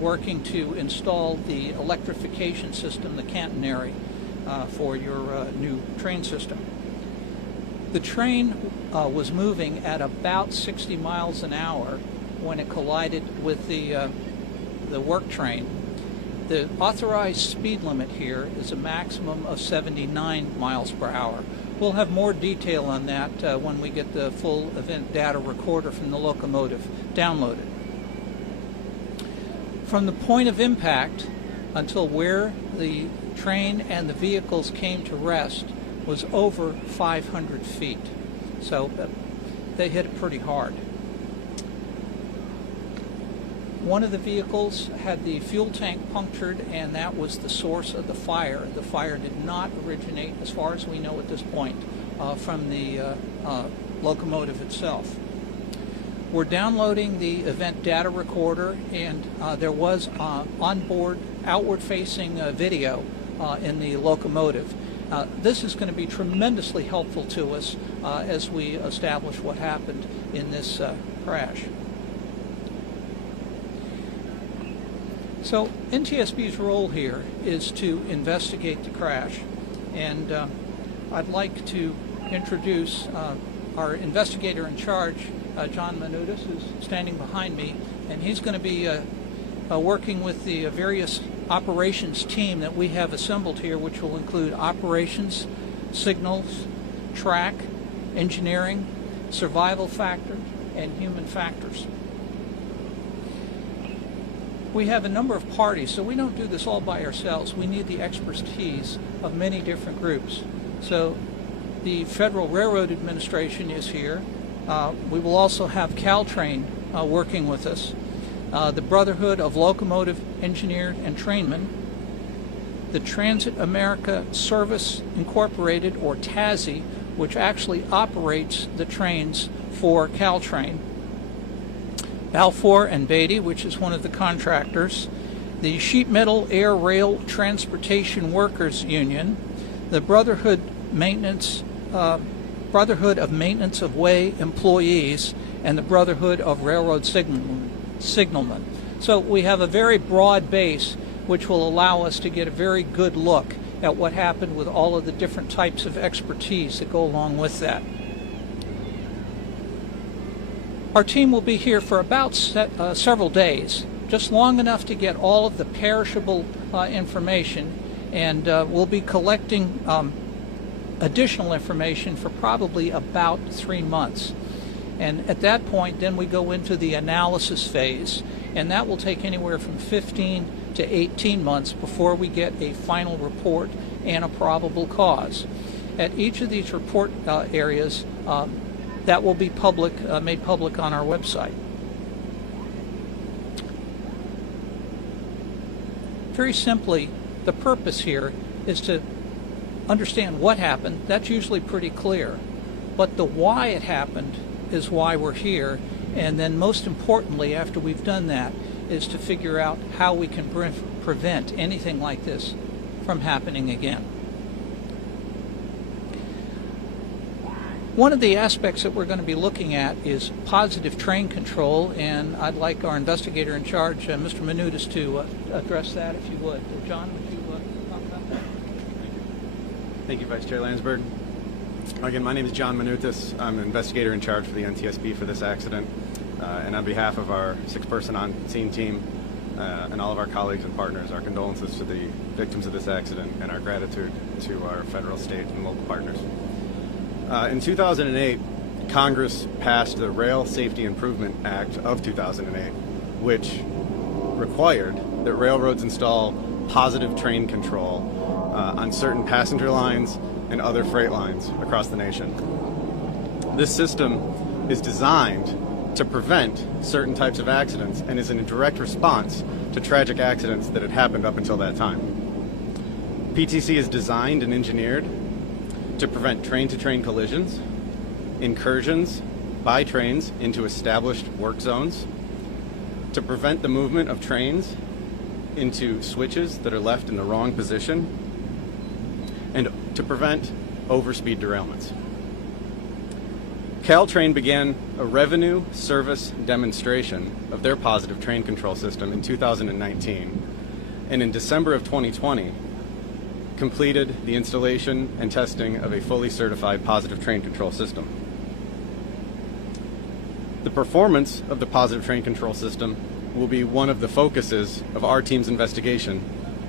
working to install the electrification system, the catenary, for your new train system. The train was moving at about 60 miles an hour when it collided with the work train. The authorized speed limit here is a maximum of 79 miles per hour. We'll have more detail on that when we get the full event data recorder from the locomotive downloaded. From the point of impact until where the train and the vehicles came to rest was over 500 feet. So they hit it pretty hard. One of the vehicles had the fuel tank punctured, and that was the source of the fire. The fire did not originate, as far as we know at this point, from the locomotive itself. We're downloading the event data recorder, and there was onboard outward-facing video in the locomotive. This is going to be tremendously helpful to us as we establish what happened in this crash. So Ntsb's role here is to investigate the crash, and I'd like to introduce our investigator in charge, John Minutis, who's standing behind me, and he's going to be working with the various operations team that we have assembled here, which will include operations, signals, track, engineering, survival factors, and human factors. We have a number of parties, so we don't do this all by ourselves. We need the expertise of many different groups. So the Federal Railroad Administration is here. We will also have Caltrain working with us, the Brotherhood of Locomotive Engineer and Trainmen, the Transit America Service Incorporated, or TASI, which actually operates the trains for Caltrain, Balfour and Beatty, which is one of the contractors, the Sheet Metal Air Rail Transportation Workers Union, the Brotherhood of Maintenance of Way Employees, and the Brotherhood of Railroad Signalmen. So we have a very broad base which will allow us to get a very good look at what happened with all of the different types of expertise that go along with that. Our team will be here for about several days, just long enough to get all of the perishable information, and we'll be collecting additional information for probably about 3 months. And at that point, then we go into the analysis phase, and that will take anywhere from 15 to 18 months before we get a final report and a probable cause. At each of these report areas, that will be made public on our website. Very simply, the purpose here is to understand what happened. That's usually pretty clear. But the why it happened is why we're here. And then most importantly, after we've done that, is to figure out how we can prevent anything like this from happening again. One of the aspects that we're going to be looking at is positive train control, and I'd like our investigator in charge, Mr. Minutis, to address that, if you would. John, would you talk about that? Thank you, Vice Chair Landsberg. Again, my name is John Minutis. I'm an investigator in charge for the Ntsb for this accident. And on behalf of our 6-person on-scene team and all of our colleagues and partners, our condolences to the victims of this accident and our gratitude to our federal, state, and local partners. In 2008, Congress passed the Rail Safety Improvement Act of 2008, which required that railroads install positive train control on certain passenger lines and other freight lines across the nation. This system is designed to prevent certain types of accidents and is in a direct response to tragic accidents that had happened up until that time. PTC is designed and engineered to prevent train-to-train collisions, incursions by trains into established work zones, to prevent the movement of trains into switches that are left in the wrong position, and to prevent overspeed derailments. Caltrain began a revenue service demonstration of their positive train control system in 2019, and in December of 2020 completed the installation and testing of a fully certified positive train control system. The performance of the positive train control system will be one of the focuses of our team's investigation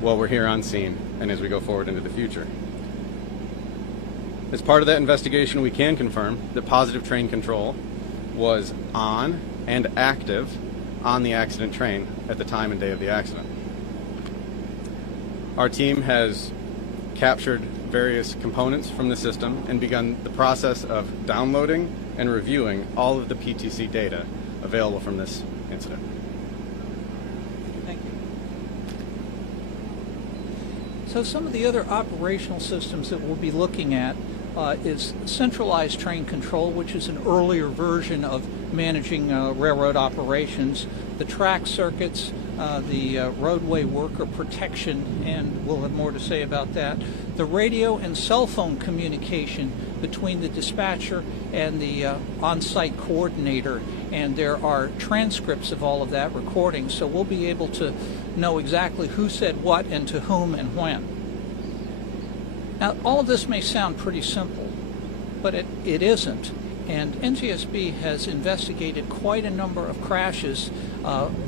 while we're here on scene and as we go forward into the future. As part of that investigation, we can confirm that positive train control was on and active on the accident train at the time and day of the accident. Our team has captured various components from the system and begun the process of downloading and reviewing all of the PTC data available from this incident. Thank you. So some of the other operational systems that we'll be looking at is centralized train control, which is an earlier version of managing railroad operations, the track circuits, the roadway worker protection, and we'll have more to say about that, the radio and cell phone communication between the dispatcher and the on-site coordinator, and there are transcripts of all of that recording, so we'll be able to know exactly who said what and to whom and when. Now, all of this may sound pretty simple, but it isn't. And NTSB has investigated quite a number of crashes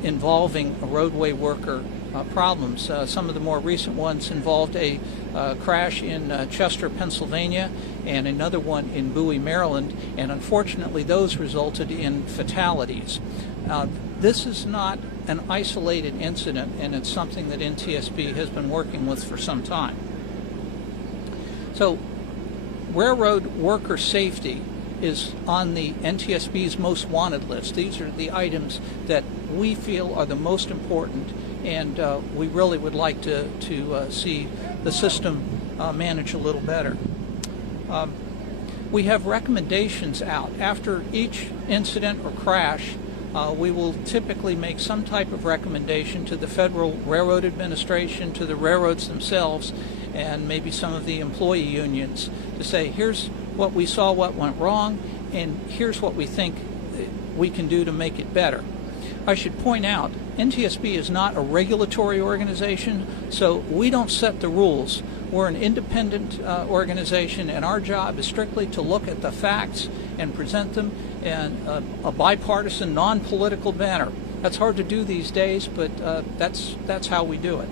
involving roadway worker problems. Some of the more recent ones involved a crash in Chester, Pennsylvania, and another one in Bowie, Maryland, and unfortunately those resulted in fatalities. This is not an isolated incident, and it's something that NTSB has been working with for some time. So, railroad worker safety is on the NTSB's most wanted list. These are the items that we feel are the most important, and we really would like to see the system manage a little better. We have recommendations out. After each incident or crash, we will typically make some type of recommendation to the Federal Railroad Administration, to the railroads themselves, and maybe some of the employee unions to say, here's what we saw, what went wrong, and here's what we think we can do to make it better. I should point out, NTSB is not a regulatory organization, so we don't set the rules. We're an independent organization, and our job is strictly to look at the facts and present them in a bipartisan, non-political manner. That's hard to do these days, but that's how we do it.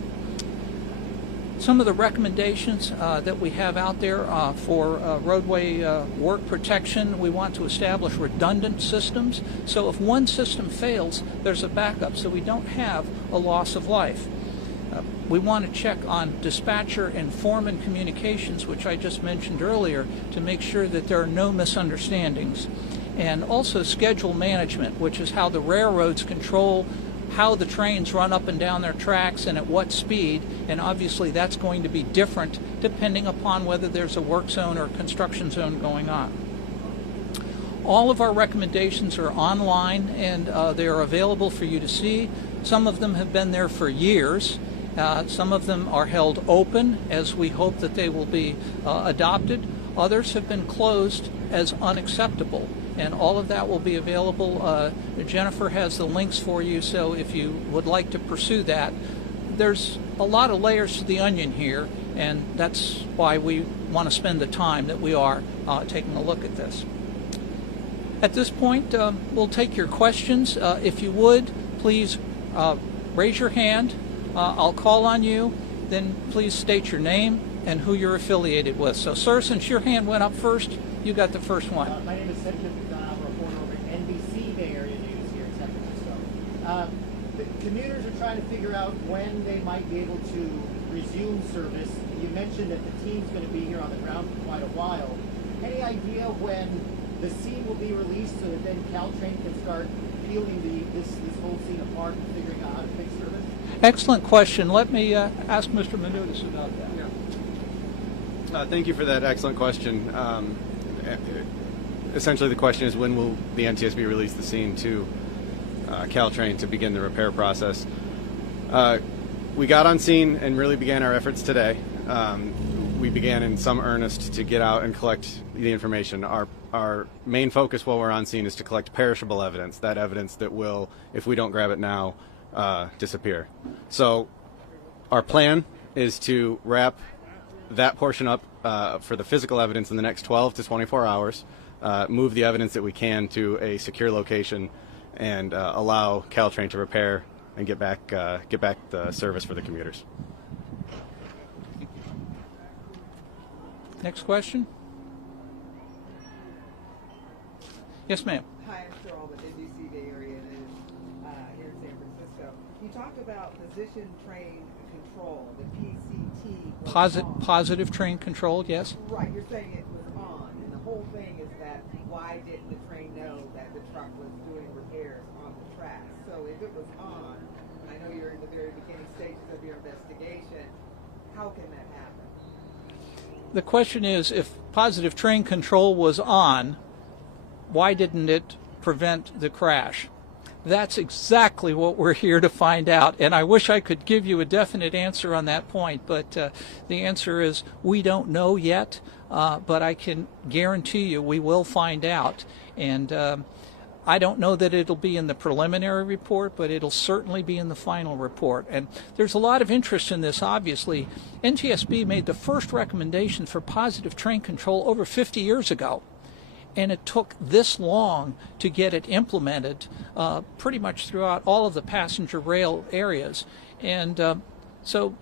Some of the recommendations that we have out there for roadway work protection: we want to establish redundant systems, so if one system fails, there's a backup, so we don't have a loss of life. We want to check on dispatcher and foreman communications, which I just mentioned earlier, to make sure that there are no misunderstandings. And also schedule management, which is how the railroads control how the trains run up and down their tracks and at what speed, and obviously that's going to be different depending upon whether there's a work zone or construction zone going on. All of our recommendations are online, and they are available for you to see. Some of them have been there for years. Some of them are held open, as we hope that they will be adopted. Others have been closed as unacceptable, and all of that will be available. Jennifer has the links for you, so if you would like to pursue that. There's a lot of layers to the onion here, and that's why we want to spend the time that we are taking a look at this. At this point, we'll take your questions. If you would, please raise your hand. I'll call on you, then please state your name and who you're affiliated with. So, sir, since your hand went up first, you got the first one. My name is Centralized. I'm a reporter over at NBC Bay Area News here in San Francisco. The commuters are trying to figure out when they might be able to resume service. You mentioned that the team's going to be here on the ground for quite a while. Any idea when the scene will be released so that then Caltrain can start peeling this whole scene apart and figuring out how to fix service? Excellent question. Let me ask Mr. Menoudas about that. Thank you for that excellent question. Essentially, the question is, when will the NTSB release the scene to Caltrain to begin the repair process? We got on scene and really began our efforts today. We began in some earnest to get out and collect the information. Our our main focus while we're on scene is to collect perishable evidence, that evidence that will, if we don't grab it now, disappear. So our plan is to wrap that portion up for the physical evidence in the next 12 to 24 hours, move the evidence that we can to a secure location, and allow Caltrain to repair and get back the service for the commuters. Next question. Yes, ma'am. Hi, I'm Cheryl with Ntsb area here in San Francisco. You talked about position train control, the PCT. Positive train control, yes. Right, you're saying it was on, and the whole thing is that why didn't the train know that the truck was doing repairs on the track? So if it was on, and I know you're in the very beginning stages of your investigation, how can that happen? The question is, if positive train control was on, why didn't it prevent the crash? That's exactly what we're here to find out, and I wish I could give you a definite answer on that point, but the answer is we don't know yet, but I can guarantee you we will find out. And I don't know that it'll be in the preliminary report, but it'll certainly be in the final report. And there's a lot of interest in this, obviously. Ntsb made the first recommendation for positive train control over 50 years ago. And it took this long to get it implemented pretty much throughout all of the passenger rail areas. And so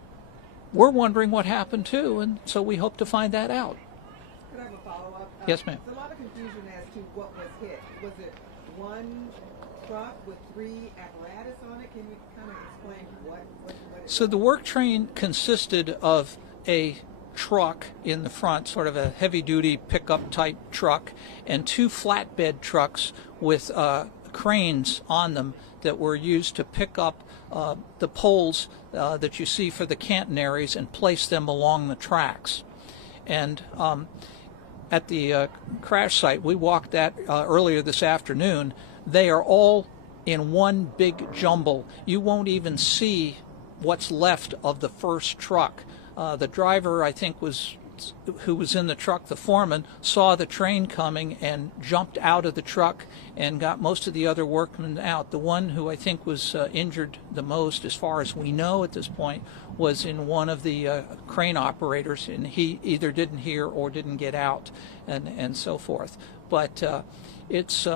we're wondering what happened too, and so we hope to find that out. Could I have a follow-up? Yes, ma'am. There's a lot of confusion as to what was hit. Was it one truck with 3 apparatus on it? Can you kind of explain what it So the work train consisted of a truck in the front, sort of a heavy-duty pickup type truck, and 2 flatbed trucks with cranes on them that were used to pick up the poles that you see for the catenaries and place them along the tracks. And at the crash site, we walked that earlier this afternoon. They are all in one big jumble. You won't even see what's left of the first truck. The driver, I think, who was in the truck, the foreman, saw the train coming and jumped out of the truck and got most of the other workmen out. The one who I think was injured the most, as far as we know at this point, was in one of the crane operators, and he either didn't hear or didn't get out, and so forth. But it's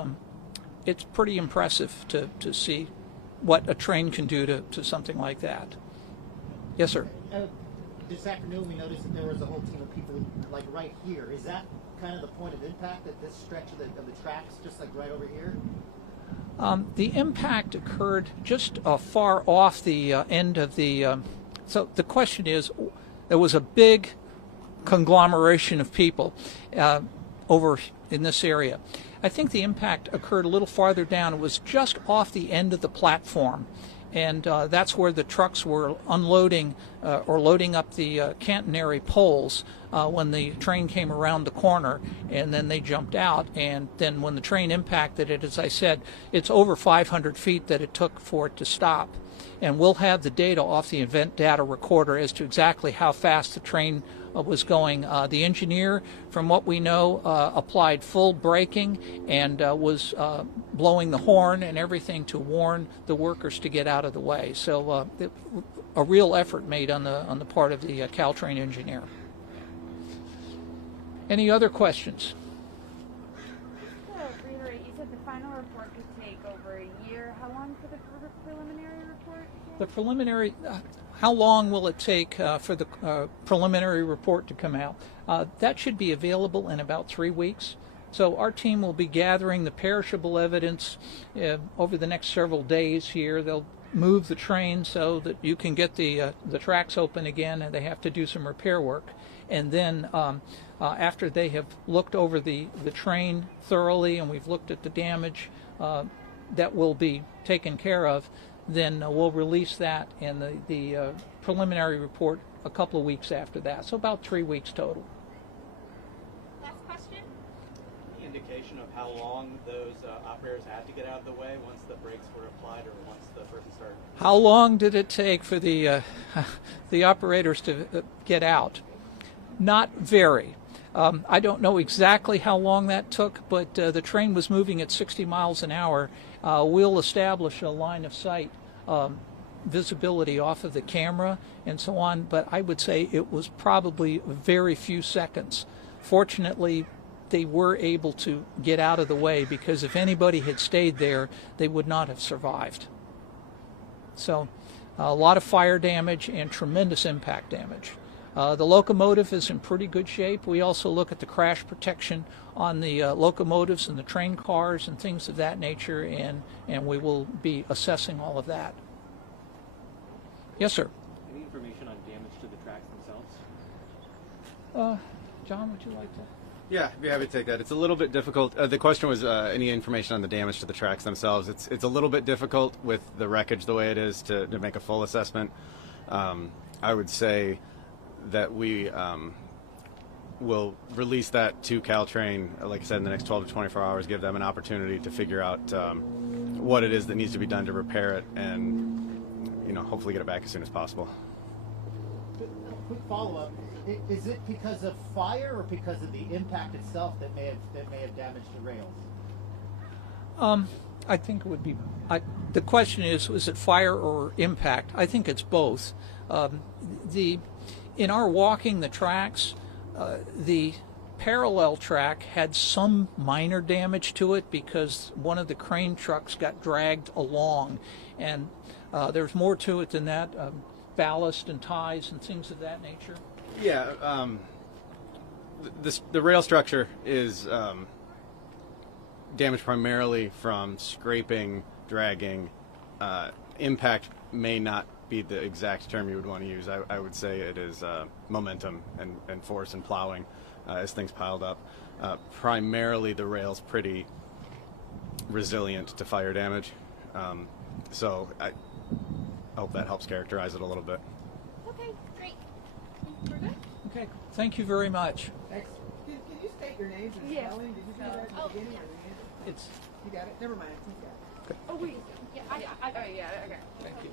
pretty impressive to see what a train can do to something like that. Yes, sir. This afternoon we noticed that there was a whole team of people like right here. Is that kind of the point of impact, at this stretch of the tracks, just like right over here? The impact occurred just far off the end of the... so the question is, there was a big conglomeration of people over in this area. I think the impact occurred a little farther down. It was just off the end of the platform. And that's where the trucks were unloading or loading up the catenary poles when the train came around the corner, and then they jumped out. And then when the train impacted it, as I said, it's over 500 feet that it took for it to stop. And we'll have the data off the event data recorder as to exactly how fast the train was going. The engineer, from what we know, applied full braking and was blowing the horn and everything to warn the workers to get out of the way. So a real effort made on the part of the Caltrain engineer. Any other questions? Reiterate, you said the final report could take over a year. How long for the preliminary report? The preliminary, how long will it take for the preliminary report to come out? That should be available in about 3 weeks. So our team will be gathering the perishable evidence over the next several days here. They'll move the train so that you can get the tracks open again, and they have to do some repair work. And then after they have looked over the train thoroughly, and we've looked at the damage that will be taken care of, then we'll release that and the preliminary report a couple of weeks after that. So about 3 weeks total. Last question? Any indication of how long those operators had to get out of the way once the brakes were applied or once the person started? How long did it take for the operators to get out? Not very. I don't know exactly how long that took, but the train was moving at 60 miles an hour. We'll establish a line of sight visibility off of the camera and so on, but I would say it was probably very few seconds. Fortunately, they were able to get out of the way, because if anybody had stayed there, they would not have survived. So a lot of fire damage and tremendous impact damage. The locomotive is in pretty good shape. We also look at the crash protection on the locomotives and the train cars and things of that nature, and we will be assessing all of that. Yes, sir. Any information on damage to the tracks themselves? John, would you like to? Yeah, I'd be happy to take that. It's a little bit difficult. The question was any information on the damage to the tracks themselves. It's a little bit difficult with the wreckage the way it is to make a full assessment. I would say that we will release that to Caltrain, like I said, in the next 12 to 24 hours, give them an opportunity to figure out what it is that needs to be done to repair it, and hopefully get it back as soon as possible. Quick follow-up. Is it because of fire or because of the impact itself that may have damaged the rails? I think it would be. The question is it fire or impact? I think it's both. In our walking the tracks, the parallel track had some minor damage to it because one of the crane trucks got dragged along, and there's more to it than that. Ballast and ties and things of that nature. Yeah, the rail structure is damaged primarily from scraping, dragging. Impact may not be the exact term you would want to use. I would say it is momentum and force and plowing as things piled up. Primarily the rail's pretty resilient to fire damage. So I hope that helps characterize it a little bit. Okay, great. We're good? Okay, thank you very much. Thanks. Can you state your names and Yeah. spelling? Did you do that at the Oh, beginning yeah. or the end? It's You got it? Never mind. You got it. Oh, wait. Yeah, okay. thank you.